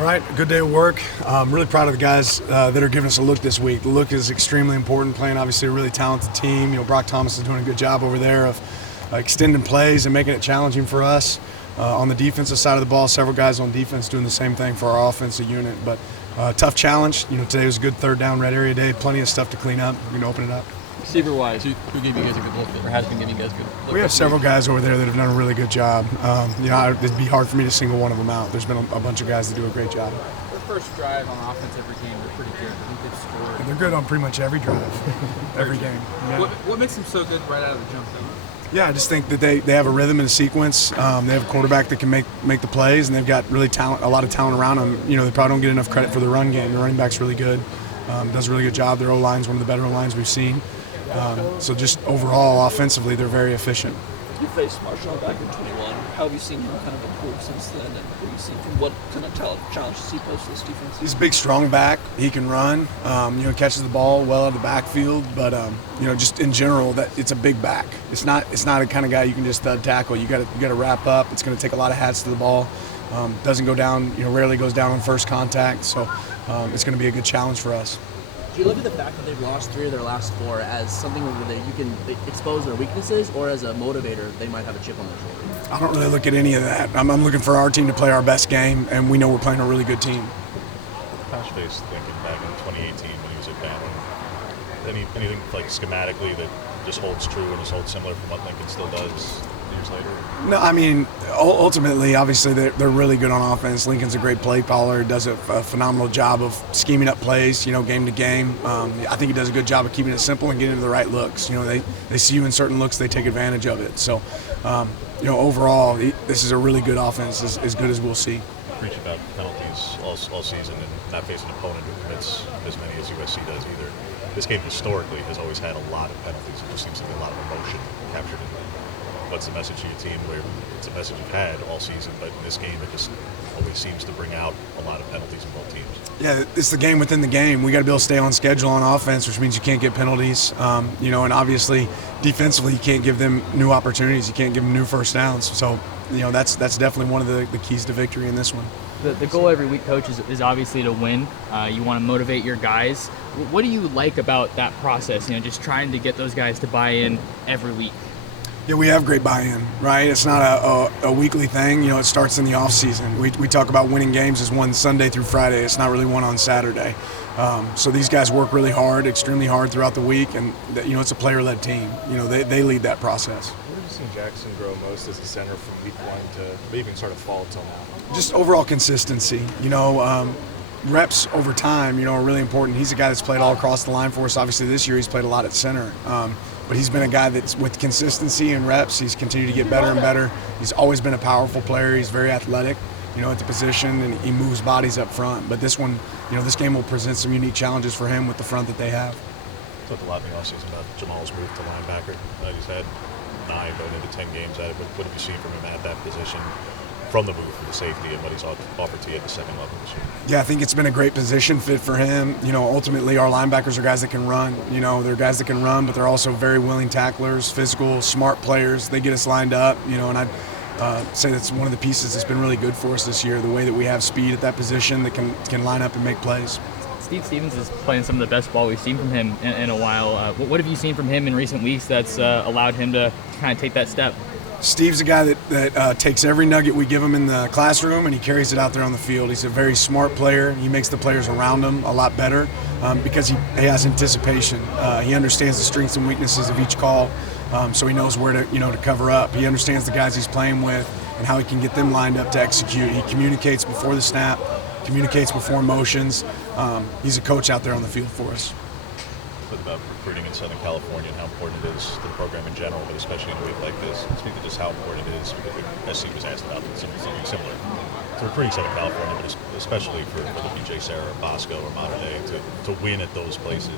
All right, good day of work. I'm really proud of the guys that are giving us a look this week. The look is extremely important, playing obviously a really talented team. Brock Thomas is doing a good job over there of extending plays and making it challenging for us. On the defensive side of the ball, several guys on defense doing the same thing for our offensive unit. But tough challenge. Today was a good third down red area day. Plenty of stuff to clean up. We're going to open it up. Receiver-wise, who gave you guys a good look or has been giving you guys a good look? We have several guys over there that have done a really good job. It'd be hard for me to single one of them out. There's been a bunch of guys that do a great job. Their first drive on offense every game, they're pretty good. I think they've scored. And they're good on pretty much every drive, every game. Yeah. What makes them so good right out of the jump, though? Yeah, I just think that they have a rhythm and a sequence. They have a quarterback that can make the plays, and they've got really a lot of talent around them. They probably don't get enough credit for the run game. The running back's really good, does a really good job. Their O-line's one of the better O-lines we've seen. So just overall, offensively, they're very efficient. You faced Marshawn back in 21. How have you seen him kind of improve since then? And what have you seen from what kind of challenges he posed to this defense? He's a big, strong back. He can run. Catches the ball well out of the backfield. But just in general, that it's a big back. It's not a kind of guy you can just tackle. You got to wrap up. It's going to take a lot of hats to the ball. Doesn't go down. Rarely goes down on first contact. So it's going to be a good challenge for us. Do you look at the fact that they've lost 3 of their last 4 as something where you can expose their weaknesses, or as a motivator they might have a chip on their shoulder? I don't really look at any of that. I'm looking for our team to play our best game, and we know we're playing a really good team. Josh faced thinking back in 2018 when he was at Bama. Anything like schematically that just holds true and just holds similar from what Lincoln still does years later? No, I mean, ultimately, obviously, they're really good on offense. Lincoln's a great play caller, does a phenomenal job of scheming up plays, game to game. I think he does a good job of keeping it simple and getting to the right looks. They see you in certain looks, they take advantage of it. So, overall, this is a really good offense, as good as we'll see. Preach about penalties all season and not face an opponent who commits as many as USC does either. This game historically has always had a lot of penalties. It just seems to be a lot of emotion captured in it. What's the message to your team? Where it's a message you've had all season, but in this game it just always seems to bring out a lot of penalties in both teams. Yeah, it's the game within the game. We got to be able to stay on schedule on offense, which means you can't get penalties. And obviously defensively you can't give them new opportunities. You can't give them new first downs. So, that's definitely one of the keys to victory in this one. The goal every week, Coach, is obviously to win. You want to motivate your guys. What do you like about that process? Just trying to get those guys to buy in every week. Yeah, we have great buy-in, right? It's not a weekly thing. It starts in the off season. We talk about winning games as one Sunday through Friday. It's not really one on Saturday. So these guys work really hard, extremely hard throughout the week, and it's a player-led team. They lead that process. Where have you seen Jackson grow most as a center from week 1 to even sort of fall till now? Just overall consistency. Reps over time, are really important. He's a guy that's played all across the line for us. Obviously, this year he's played a lot at center. But he's been a guy that's, with consistency and reps, he's continued to get better and better. He's always been a powerful player. He's very athletic, at the position, and he moves bodies up front. But this one, this game will present some unique challenges for him with the front that they have. Talked a lot in the offseason about Jamal's move to linebacker. He's had 9 going into 10 games at it. What have you seen from him at that position? From the move from the safety and what he's offered to you at the second level this year? Yeah, I think it's been a great position fit for him. Ultimately our linebackers are guys that can run. They're guys that can run, but they're also very willing tacklers, physical, smart players. They get us lined up, and I'd say that's one of the pieces that's been really good for us this year, the way that we have speed at that position that can line up and make plays. Steve Stevens is playing some of the best ball we've seen from him in a while. What have you seen from him in recent weeks that's allowed him to kind of take that step? Steve's a guy that takes every nugget we give him in the classroom and he carries it out there on the field. He's a very smart player. He makes the players around him a lot better because he has anticipation. He understands the strengths and weaknesses of each call, so he knows where to cover up. He understands the guys he's playing with and how he can get them lined up to execute. He communicates before the snap, communicates before motions. He's a coach out there on the field for us. About recruiting in Southern California and how important it is to the program in general, but especially in a week like this. Speak to just how important it is, because SC was asked about something similar to recruiting Southern California, but especially for the BJ Sarah or Bosco or Modern Day to win at those places.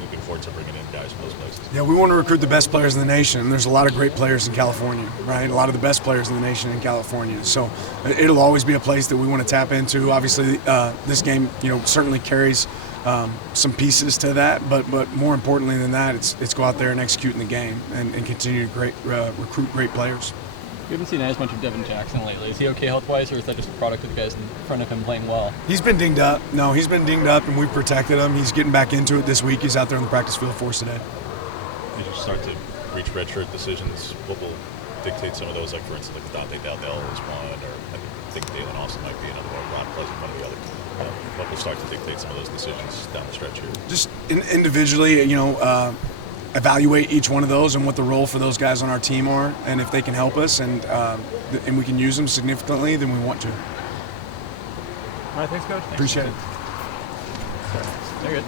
Looking forward to bringing in guys from those places. Yeah, we want to recruit the best players in the nation. There's a lot of great players in California, right? A lot of the best players in the nation in California. So it'll always be a place that we want to tap into. Obviously, this game, certainly carries some pieces to that, but more importantly than that, it's go out there and execute in the game and continue to recruit great players. We haven't seen as much of Deon Jackson lately. Is he okay health-wise, or is that just a product of the guys in front of him playing well? He's been dinged up. No, he's been dinged up, and we've protected him. He's getting back into it this week. He's out there on the practice field for us today. As you start to reach redshirt decisions, what will dictate some of those? Like, for instance, like Dante Dowdell is one, or I think Dalen Austin might be another one, Ron Pleasant one of the other. What will start to dictate some of those decisions down the stretch here? Just individually, evaluate each one of those and what the role for those guys on our team are, and if they can help us and we can use them significantly, then we want to. All right, thanks, Coach. Appreciate it. Very good.